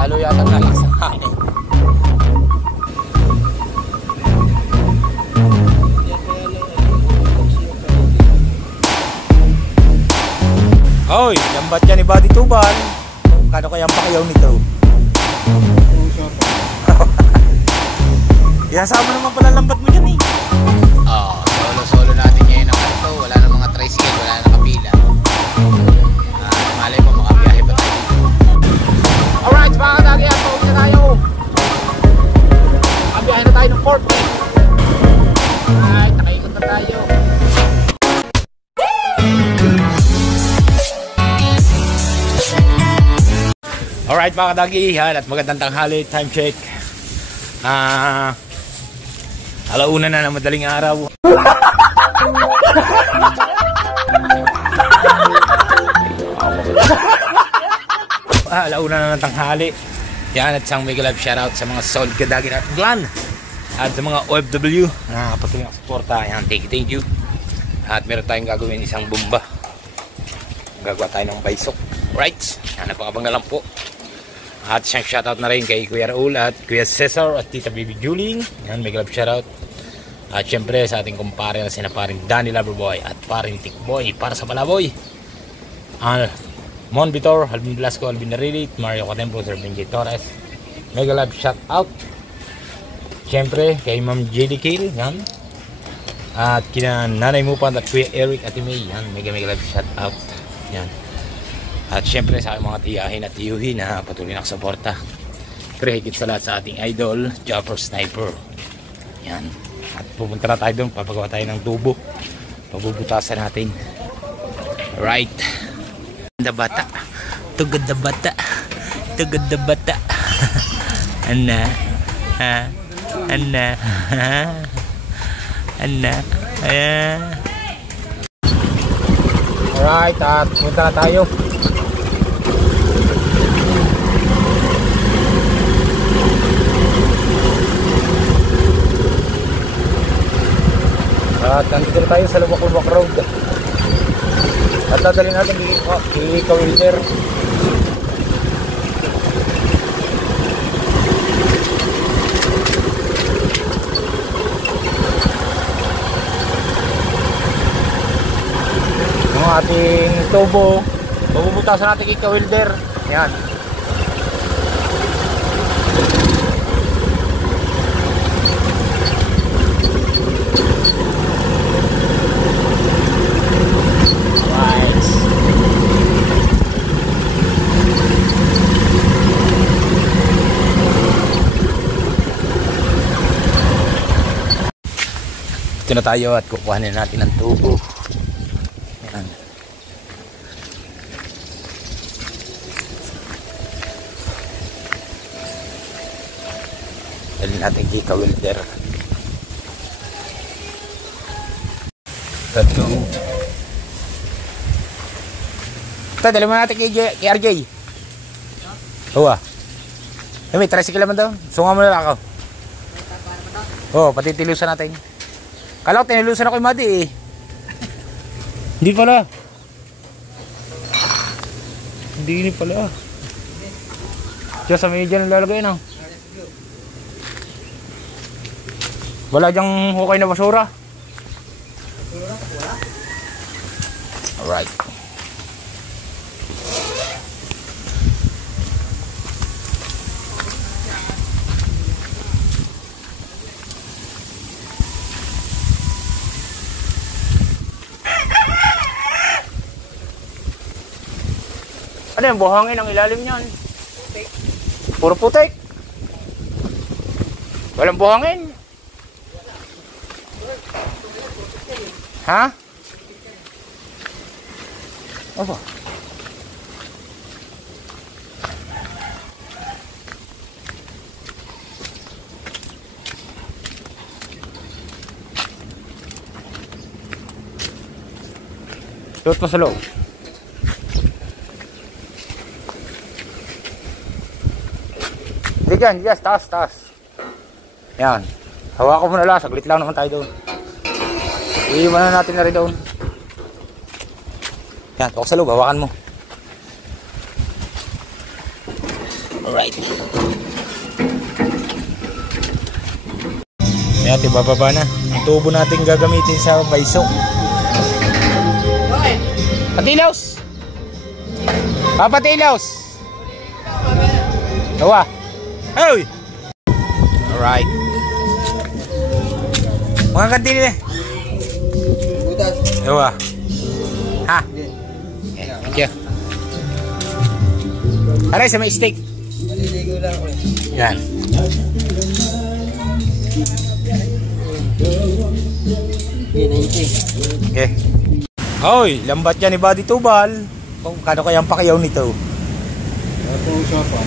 lalo yata nalakas ng hangin. Hoy, lambat yan ni Buddy Tubal. Kano kayang pakiyaw nito? Ihasama naman pala lambat mo dyan eh. Solo natin ngayon ang kanto. Wala na mga tricycle, wala na nakapila. Malay mo, makabiyahe pa tayo dito. Alright, mga kadagi, pauwi na tayo. Makabiyahe na tayo ng Fort Lee. Alright, nakaikot na tayo. Alright mga kadagi, at magandang tanghali, time check. Alauna na ng madaling araw. Alauna na ng tanghali. Yan, at isang mega live shoutout sa mga solid kadagi natin clan. At sa mga OFW na patuloy ng suporta. Yan, thank you. At meron tayong gagawin isang bomba. Gagawa tayo ng baysok. Right, yan, napakabang na lang po. At isang shoutout na rin kay Kuya Raul at Kuya Cesar at Tita Baby Juling. Yan, mega love shoutout. At syempre sa ating kumpare na sina paring Danny Loverboy at paring Tikboy para sa Palaboy. Mon Vitor, Alvin Blasco, Alvin Narilit, Mario Catempo, Sir Benji Torres. Mega love shoutout. Syempre kay Ma'am JD Kill. Yan. At kina Nanay Mupan at Kuya Eric at May. Yan, mega love shoutout. Yan. At syempre sa aking mga tiyahin at tiyuhin na patuloy na suporta. Pero higit sa lahat sa ating idol, Jumper Sniper. Yan. At pupunta na tayo doon, papagawa tayo ng tubo. Pabubutasan natin. Right. Ganda bata. Ito ganda bata. Ito ganda bata. Ana. Ha. Ana. Ha. Ana. Ayan. Alright, at pupunta na tayo. At nandito na tayo sa Luwak-Luwak Road. At dadalhin natin kay Kawilder. Ang ating tubo, mabubutasan natin kay Kawilder. Yan. Ito na tayo at kukuhanin natin ang tubo. Yan. Dali natin kay Kawilder. Ito. Ito, dali mo natin kay RJ. Huwa. May tricycle naman daw. Sunga mo na lang ako. Pati tilusan natin. Kala ko tinilusan ako yung Madi eh. Hindi pala. Hindi pala. Diyan sa media nilalagay na. Wala dyang hukay na basura. Alright. Ano yung buhangin ang ilalim niyan? Putik. Puro putik. Walang buhangin. Ha? Apa? Suot pa sa loob. Diyan, yes, taas. Yan. Hawakan mo na lang, saglit lang naman tayo doon. Iiwan na natin na rin doon. Yan, huwag sa loob, hawakan mo. Alright. Ayan, ibababa na. Ang tubo natin gagamitin sa baysok. Patilaws! Papatilaws! Tawa! Hey! Alright. Mga kantin eh. Tawa. Ha? Yeah, thank you. Aray, sa may steak. Maliligo lang ako. Yan. Okay. Oy, lambat yan ni Buddy Tubal. Kung kano kayang pakiyaw nito? Ito ang usapan.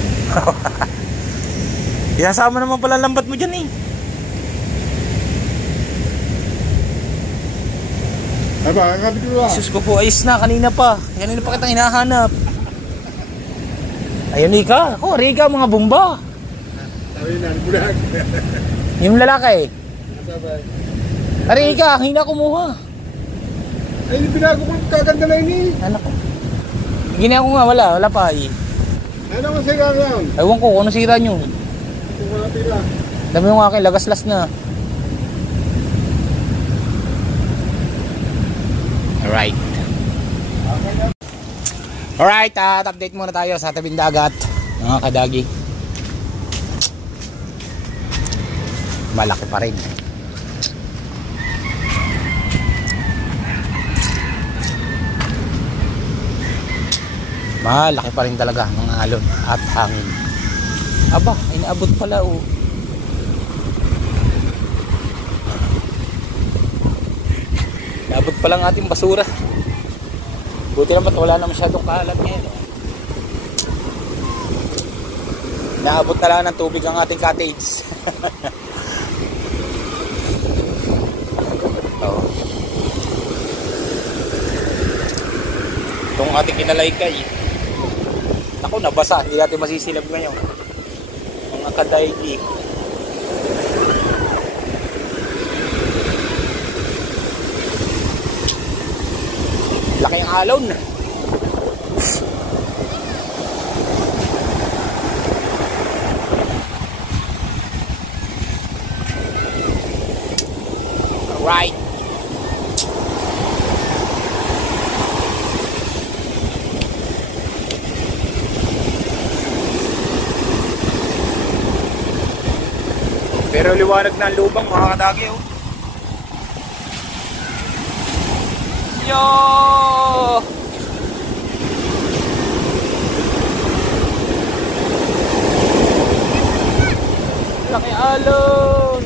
Inasama naman pala lambat mo dyan eh. Ay ba, kapit ko ba? Sus ko po, ayos na. Kanina pa kitang hinahanap. Ayun Ika. Oh, Riga, mga bomba. Sabi na, bulag. Yung lalaki. Sabay. Ari Ika, hina kumuha. Ay, binago ko kaganda na ini. Ano ko? Ginawa ko nga, wala pa eh. Ano ang sira yan? Ewan ko kung ano sira nyo. Kung mga pila. Dami yung akin, lagaslas na. Alright. Alright, update muna tayo sa tabing dagat. Mga kadagi. Malaki pa rin. Malaki pa rin talaga ng alon at hangin. Aba, inaabot pala oh. Inaabot pala ang ating basura. Buti naman wala na masyadong kalat ngayon. Inaabot na lang ng tubig ang ating cottage. Oh. Itong ating kinalaykay. Ako, nabasa. Hindi natin masisilab ngayon. Mga kadaigi. Laki ang alon. Alright. Pero liwanag na ang lubang mga kadagi oh. Yo! Laki alon!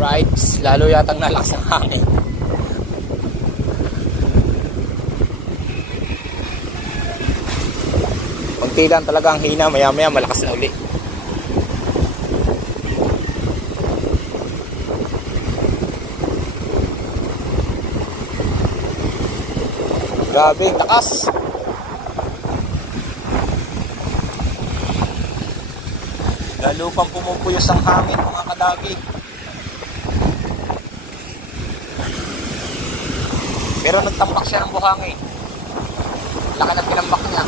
Right, lalo yatang nalakas ang hangin. Pagtilan talaga ang hina, maya maya malakas na uli. Grabe, takas. Lalo pang pumupuyos ang hangin mga kadagi. Pero nagtambak siya ng buhangin. Laki ng pinambak niya.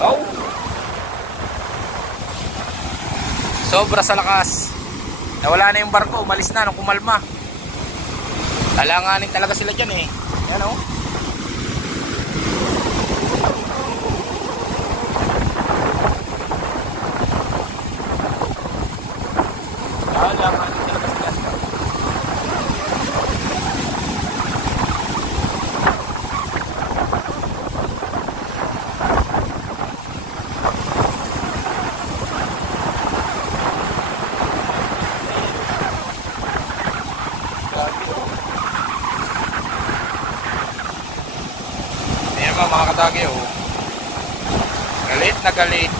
Oh. Sobra sa lakas. Nawala na yung barko, umalis na nung kumalma. Talanganin talaga sila dyan eh. Yan o. Talanganin talaga sila. Ayan mga kadagi oh. Galit na galit.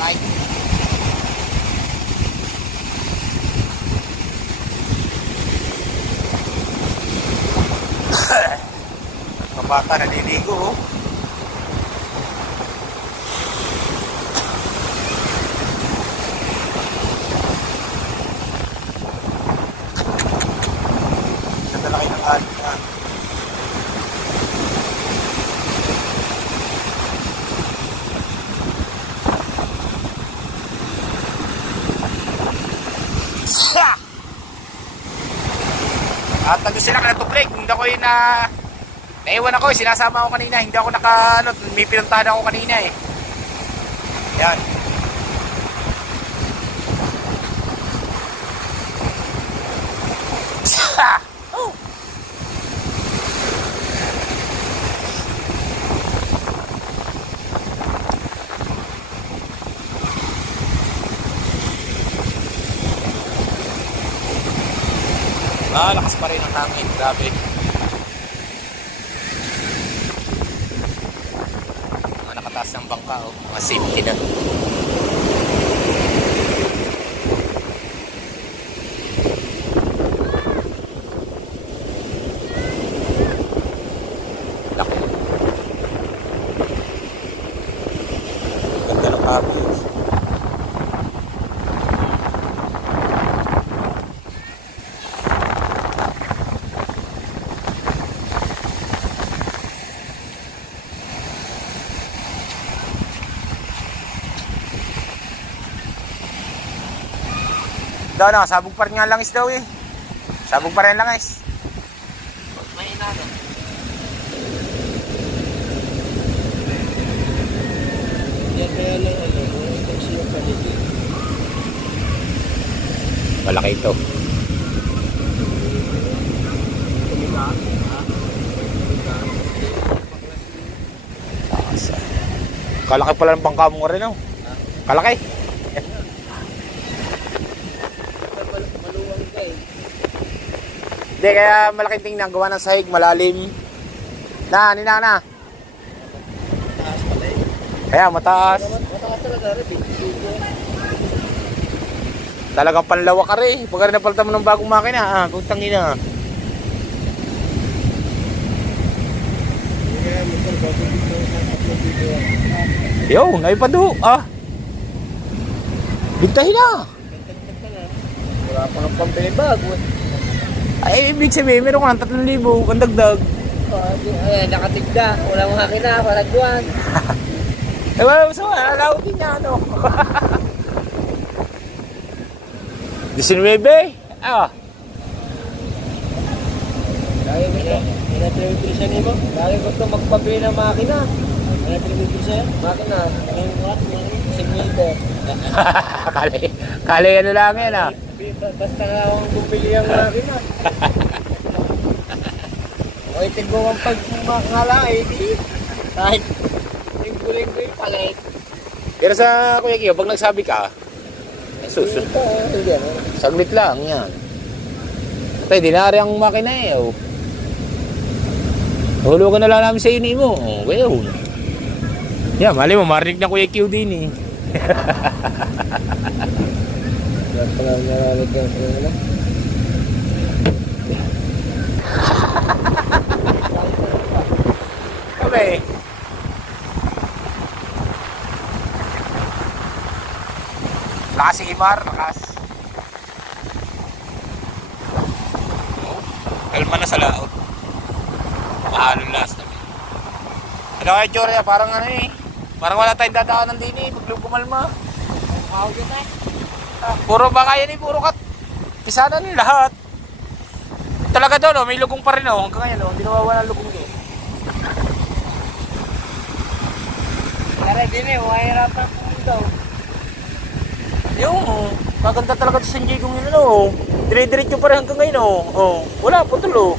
Right. bata naliligo, oh. Ganda kayo ng alit na. At nandun sila kanatuplig. Hindi ako yung naiwan ako, sinasama ako kanina. Hindi ako may pinuntahan ako kanina eh. Yan. Oh. Lakas pa rin ang hangin, grabe. Mga nakataas ng bangka, oh. Mga safety na. Laki. Ganda ng hangin. Daw na, sabog pa rin nga langis daw eh. Sabog pa rin langis. May inaga. Yan kaya lang taxi yung paligid. Malaki ito. Kalaki pala ng bangka mo rin, oh. Kalaki. Hindi, kaya malaking tingnan. Gawa ng sahig, malalim. Ninana. Mataas pala eh. Kaya, mataas. Mataas talaga rin. Talagang panlawak ka rin. Pagka rin napalitan mo ng bagong makina, putang ina. Yo, naipado. Bintahin na. Wala pa ng pambili bago eh. Ay, ibig sabihin, meron ka ng 3,000 ang dagdag. Ay, nakatigda. Walang makina, palagduan. Eh, wala sa wala. Alawin din niya, ano. 19. Dahil gusto, inatribute siya niyo. Dahil gusto magpabili ng makina. Inatribute siya? Makina. Simulator. Kali ano lang yan, Basta nga akong bumili ang makina. O itigbo ang pagmangala eh, di. Kahit linggo-linggo yung palit. Pero sa Kuya Kio, pag nagsabi ka, susunod. Hindi ano. Saglit lang yan. Tay, dinari ang makina eh. Oh. Hulugan na lang namin sa ini mo. Oh, well. Yeah, mali mo, marinig na Kuya Kio din eh. Wala pala naralig ka sa nila. Kami. Lakas si Imar, lakas. Kalma na sa laot. Mahalong last namin. Ano kaya, Joria? Parang ano eh. Parang wala tayong dadaanan din eh. Pag kumalma. Ako dito eh. Puro baka yan eh. Puro kat. Pisanan yung lahat. Talaga daw, no? May lugong pa rin, no? Hanggang ngayon, no? Hindi nawawala ang lugong doon. Kaya din eh. Mahirapan ito. Yung, maganda talaga sa San Diego yun, no? Dire-diretso pa rin hanggang ngayon, no? Oh, wala, putol, oh.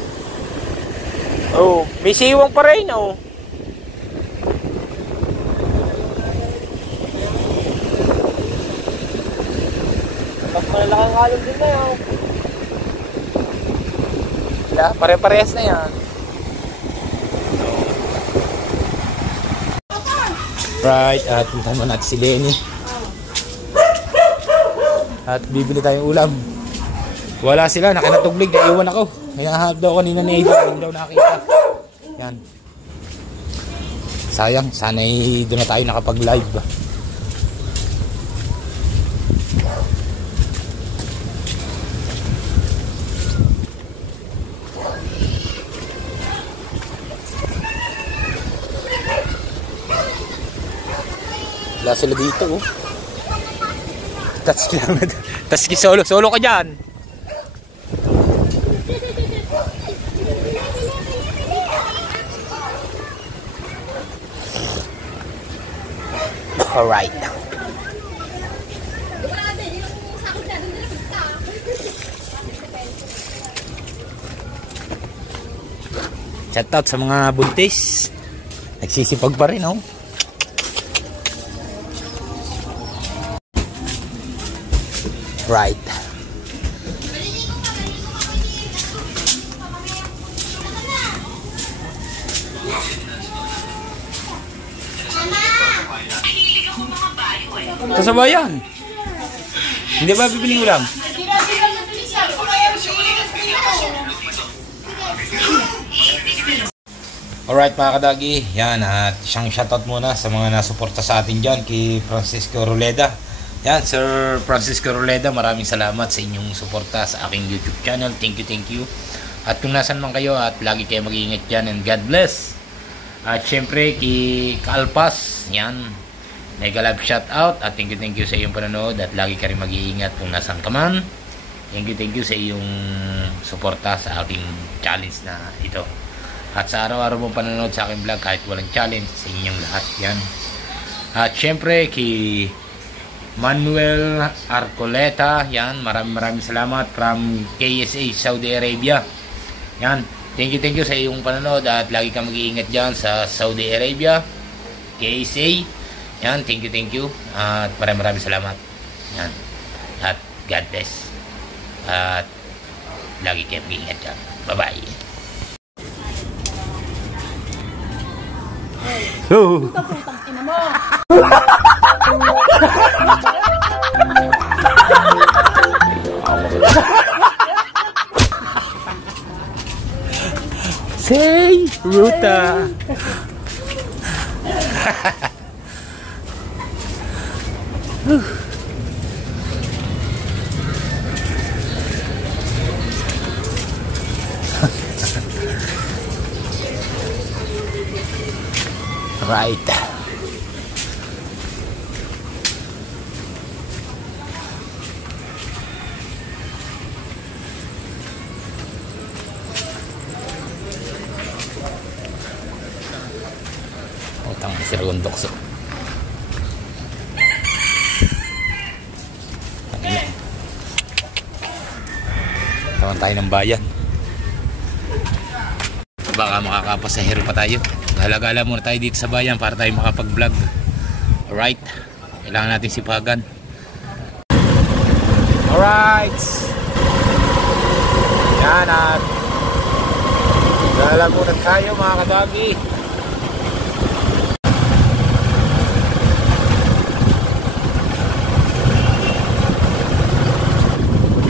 Oh, may siwang pa rin, no? Pagpalalakang kalong din na yun. Wala, pare-parehas na yan. Right, at puntahan mo natin si Lenny. At bibili tayong ulam. Wala sila, nakinatuglig, naiwan ako. Hinahanap daw kanina ni Ida, hindi daw nakita. Yan. Sayang, sana'y doon na tayo nakapag-live. Wala sila dito, oh. Tatski lang. Tatski, solo ka dyan. Alright. Shout out sa mga buntis. Nagsisipag pa rin, oh. Right. Sa bayan. Hindi ba bibiling ulam? Alright mga kadagi, yan, at siyang shoutout muna sa mga nasuporta sa atin dyan kay Francisco Roleda. Yan, Sir Francisco Roleda, maraming salamat sa inyong suporta sa aking YouTube channel. Thank you. At kung nasan man kayo, at lagi kayo mag-iingat dyan, and God bless. At syempre kay Kalpas, yan, mega love shoutout, at thank you sa iyong panonood, at lagi ka rin mag-iingat kung nasan ka man. Thank you sa iyong suporta sa aking challenge na ito. At sa araw-araw mong panonood sa aking vlog kahit walang challenge, sa inyong lahat yan. At syempre kay Manuel Arcoleta, yan, maraming salamat from KSA Saudi Arabia. Yan, thank you sa iyong panonood, at lagi kang mag-iingat dyan sa Saudi Arabia, KSA. Yan, thank you. At maraming salamat. Yan, at God bless. At lagi kayo mag-iingat dyan. Bye-bye. Putang ina mo. Say, Ruta. Right. Utang si Rondok so. Tawan tayo ng bayan. Baka makakapasahero pa tayo. Gala-gala muna tayo dito sa bayan para tayo makapag-vlog. Alright. Kailangan natin sipagan. Alright. Yan at gala muna tayo mga kadagi.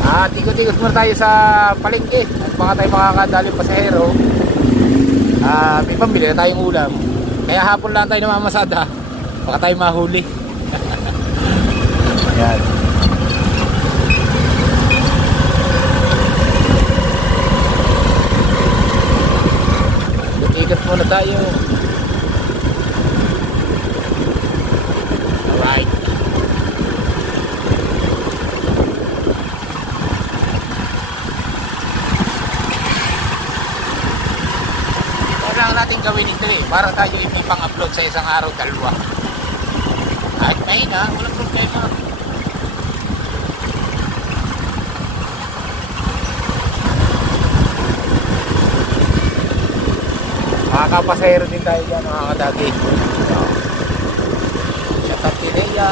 At ikot-ikot muna tayo sa palengke. At baka tayo makakadaling pasahero. May pambili na tayong ulam. Kaya hapon lang tayo namamasada. Baka tayo mahuli. Ayan. Ikat muna tayo. Alright. Natin gawin ito para tayo hindi pang upload sa isang araw, dalawa. Kahit mahina, walang problema. Makakapasahero din tayo dyan mga kadagi. Shout out kay Rhea.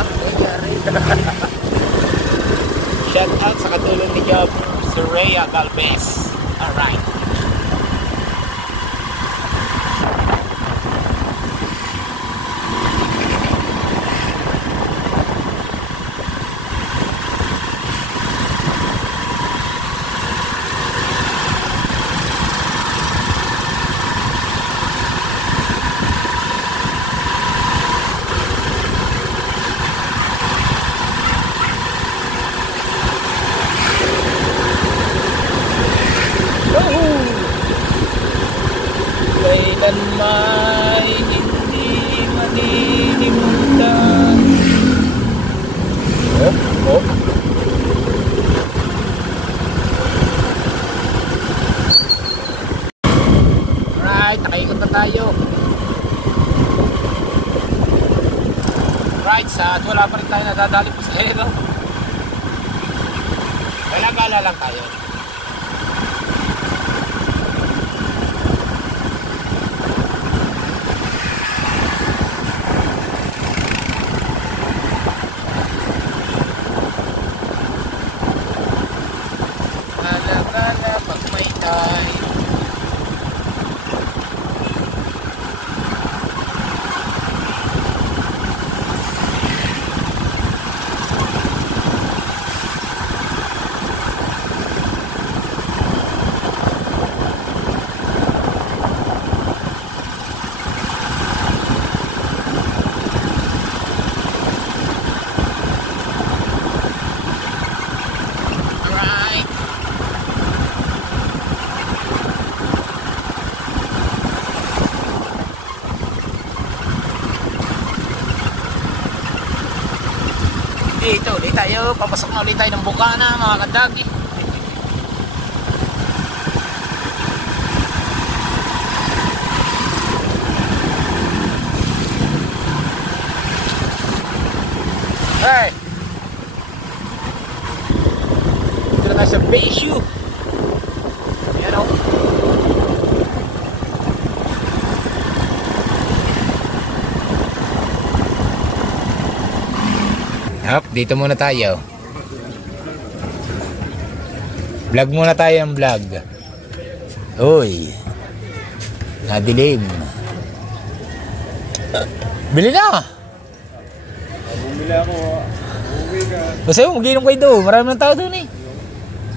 Shout out sa katulong ni Job, si Rhea Galvez. Alright. at wala pa rin tayo nadadali po sa hero. Gala-gala lang tayo. Gala-gala pag may tayo. Dito, ulit tayo. Papasok na ulit tayo ng Bukana, mga kadagi. Hey! Dito na tayo sa Bayshue. Ayan o. Up, dito muna tayo. Vlog muna tayo ng vlog. Uy. Nadilim. Bili na. Bumili ako. Uwi ka. Kasi mag-inom kayo doon. Marami ng tao doon eh.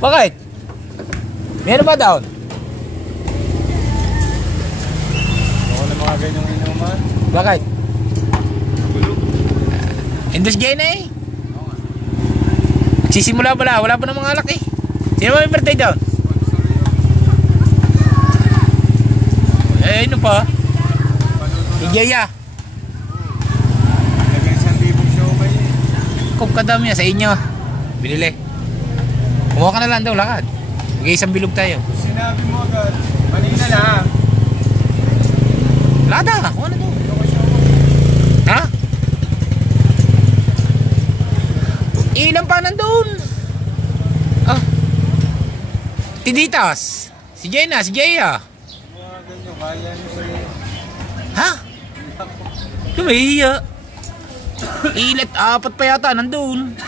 Bakit? Meron ba doon? Ako na mga ganyang inuman. Bakit? Indos gay na eh. Sisimula pala, wala pa ng mga alak eh. Sino ba may birthday down? Eh, ano pa? Igaya. Nagay 1,000 show kayo eh. Kung kadami yan sa inyo. Binili. Kumuha ka na lang daw, lakad. Magay isang bilog tayo. Sinabi mo agad, kanina lang. Lada, kung ano daw. Ha? Ilan pa nandun? Ah. Tiditas. Si Jenna, si Jaya. Mga ganyan, kaya nyo sa'yo. Ha? Lumihiya. Ilat, apat pa yata nandun.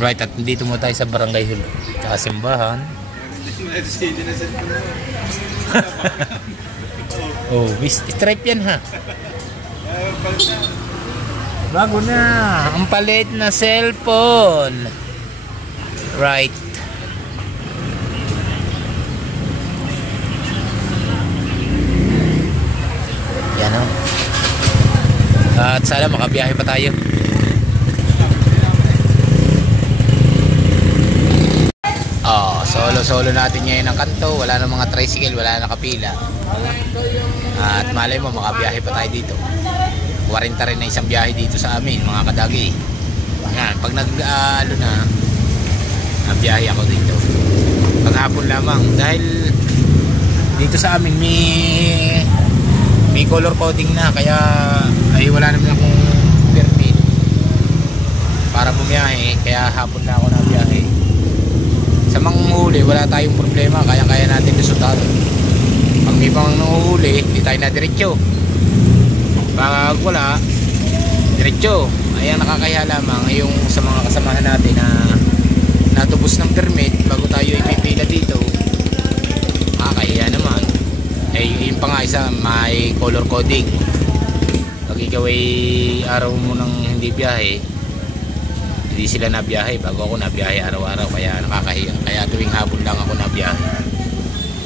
Right, at dito mo tayo sa Barangay Hall. Tsaka simbahan. Oh, stripe yan ha. Bago na. Ang palit na cellphone. Right. Yan o. At sana makabiyahe pa tayo. Oh, solo natin ngayon ang kanto. Wala na mga tricycle, wala na kapila. At malay mo makabiyahe pa tayo dito. 40 rin na isang biyahe dito sa amin, mga kadagi. Yan, pag biyahe ako dito. Paghapon lamang dahil dito sa amin may color coding na, kaya ay wala naman akong permit para bumiyahe, kaya hapon na ako na biyahe. Sa manghuli wala tayong problema, kaya natin lusutan. Pag may pang nanguhuli, hindi tayo na diretso. Pag wala, diretso. Ayan, nakakaya lamang yung sa mga kasamahan natin na natubos ng permit bago tayo ipipila dito. Nakakaya naman. Eh, yun pa nga isa, may color coding. Pag ikaw ay araw mo nang hindi biyahe, hindi sila nabiyahe. Bago ako nabiyahe araw-araw, kaya nakakahiya. Kaya tuwing hapon lang ako nabiyahe.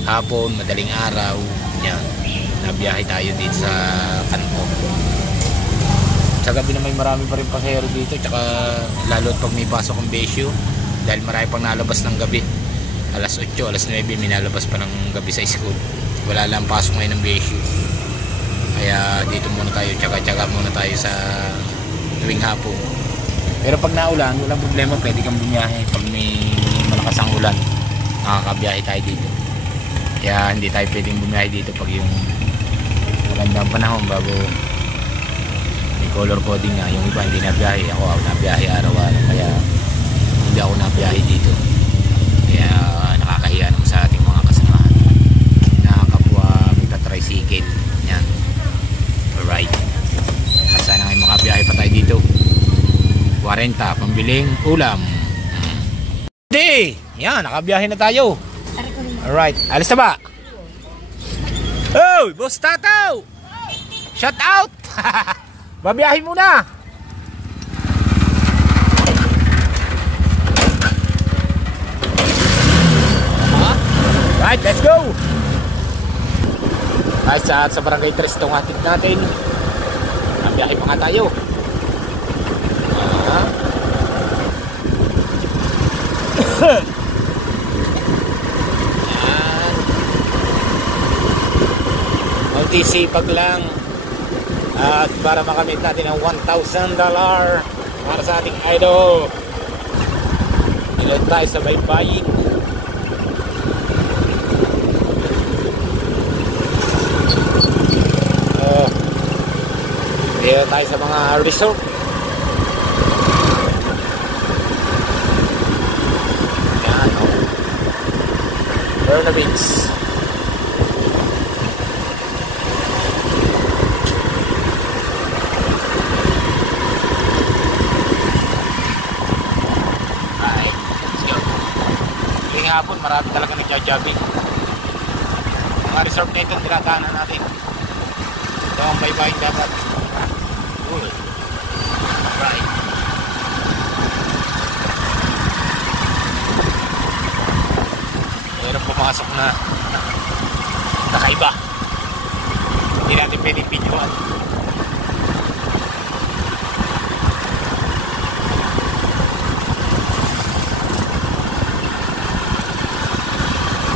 Hapon, madaling araw, yan. Nabiyahe tayo dito sa kanto. Sa gabi na may marami pa rin pasahero dito, tsaka lalo pag may pasok ang Bayshue, dahil marami pang nalabas ng gabi. Alas 8, alas 9 may nalabas pa ng gabi sa school. Wala lang pasok ngayon ng Bayshue. Kaya dito muna tayo, tsaka muna tayo sa tuwing hapon. Pero pag naulan, walang problema, pwede kang bumiyahe. Pag may malakas ang ulan, nakakabiyahe tayo dito. Kaya hindi tayo pwedeng bumiyahe dito pag yung magandang panahon bago color coding nga. Yung iba hindi nabiyahe. Ako nabiyahe araw-araw. Kaya hindi ako nabiyahe dito. Kaya nakakahiya naman sa ating mga kasamahan na kapwa magta-tricycle. Yan. Alright. At sana ngayon makabiyahe pa tayo dito. 40 pambiling ulam. Hindi! Yan, nakabiyahe na tayo. Alright, alis na ba? Oh, Boss Tataw! Shout out! Babiyahe muna! Right, let's go! Kahit sa Barangay 3 itong hatid natin. Nabiyahe pa nga tayo. Yan. Kunti sipag lang. At para makamit natin ang $1,000 para sa ating idol. Ilan tayo sa baybayin. Dito tayo sa mga resort. Yan, o. Berna Beach. Alright, let's go. Yung hapon, marami talaga nagja-jobbing. Mga resort na itong dinadaanan natin. Ito ang baybayin dapat. Right. Mayroon pumasok na kakaiba. Hindi natin pwedeng videoan.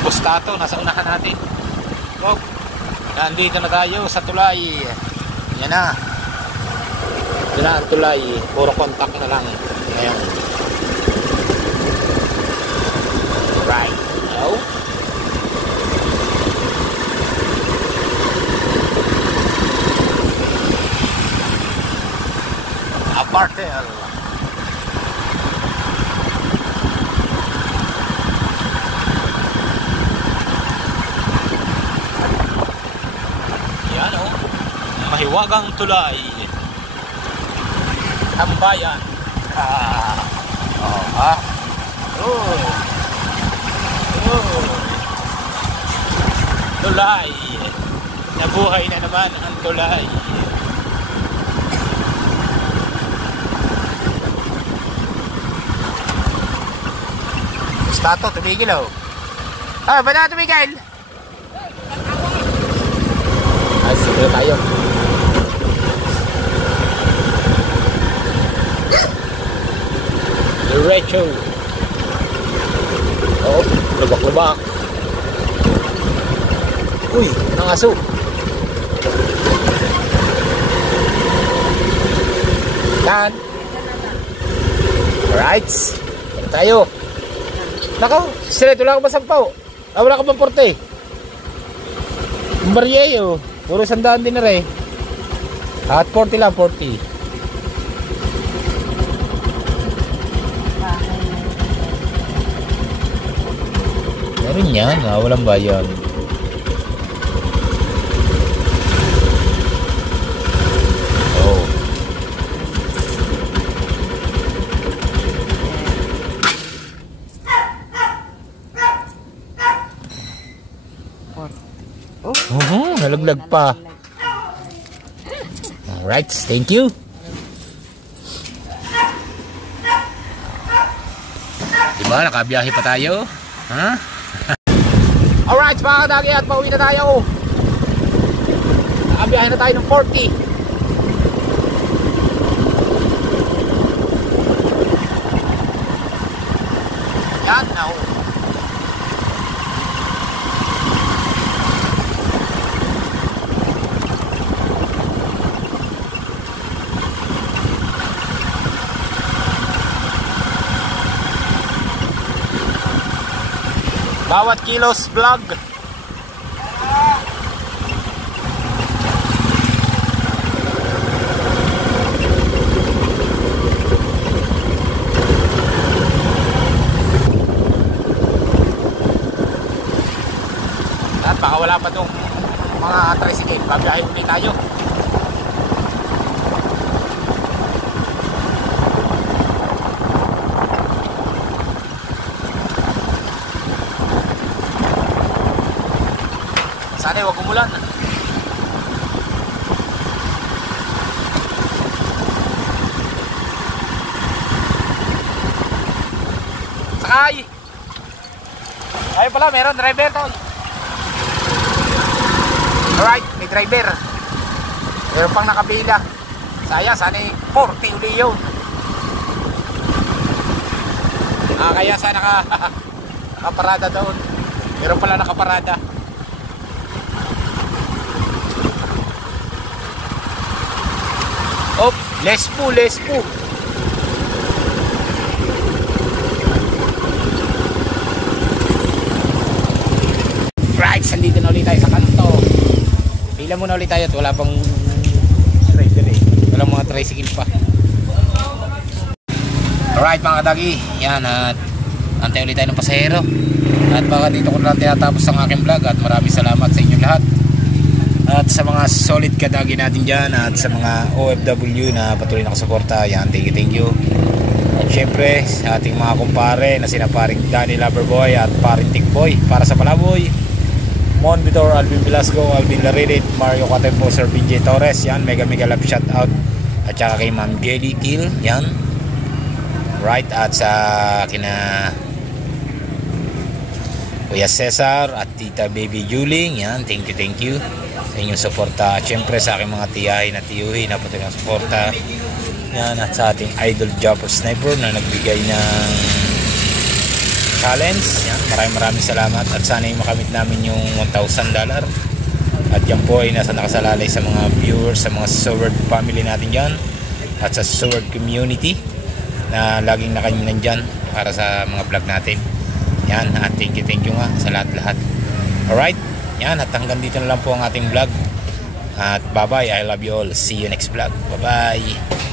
Bustato, nasa unahan natin. Oh, nandito na tayo sa tulay. Yan na. Yan na ang tulay. Puro contact na lang ngayon. Right. Now. Apartel. Yan o. Mahiwagang tulay. Tambayan. Oh, ha? Oh. Oh. Tulay. Nabuhay na naman ang tulay. Stato, tumigil o. Ah, ba't na tumigil? Ay, sige tayo. Diretso. Oh, lubak-lubak. Uy, ang aso. Yan. Alright. Yan tayo. Nakaw, sireto lang ako masampaw. Ah, wala ka bang porte? Barye oh. Puro sandaan din na rin. At 40 lang, 40. Meron yan, walang bayan. Oh. Nalaglag pa. Alright, thank you. Diba, nakabiyahe pa tayo? Ha? Alright, mga kadagi, at pauwi na tayo. Nakabiyahe na tayo ng 40. Yan na. Bawat kilos vlog. baka wala pa tong mga tricycle. Babiyahe ulit tayo. Sana huwag umulan. Sakay! Ayun pala, meron driver to. Alright, may driver. Meron pang nakapila. Sayang, sana 40 uli yun. Kaya sana nakaparada doon. Meron pala nakaparada. Oh, less po. Right, sandito na ulit tayo sa kanto. Pila muna ulit tayo at wala pang driver eh. Walang mga tricycle pa. Alright mga kadagi, yan at antay ulit tayo ng pasahero. At baka dito ko na lang tinatapos ang aking vlog at maraming salamat sa inyo lahat. At sa mga solid kadagi natin dyan at sa mga OFW na patuloy na kasuporta, yan, thank you. At syempre sa ating mga kumpare na sina paring Danny Loverboy at paring Tikboy para sa Palaboy, Mon Vitor, Alvin Velasco, Alvin Laridit, Mario Catempo, Sir BJ Torres, yan, mega love shout out. At saka kay Ma'am Jelly Kill, yan. Right, at sa kina Kuya Cesar at Tita Baby Juling, yan, thank you sa inyong suporta. At syempre sa aking mga tiyahin at tiyuhin na patuloy ng suporta, yan, at sa ating idol Jumper Sniper na nagbigay ng challenge, yan, maraming salamat at sana ay makamit namin yung $1,000. At yan po ay nasa nakasalalay sa mga viewers, sa mga Sword family natin dyan at sa Sword community na laging nandyan para sa mga vlog natin. Yan, at thank you nga sa lahat. Alright, yan, at hanggang dito na lang po ang ating vlog. At bye bye, I love you all. See you next vlog. Bye bye.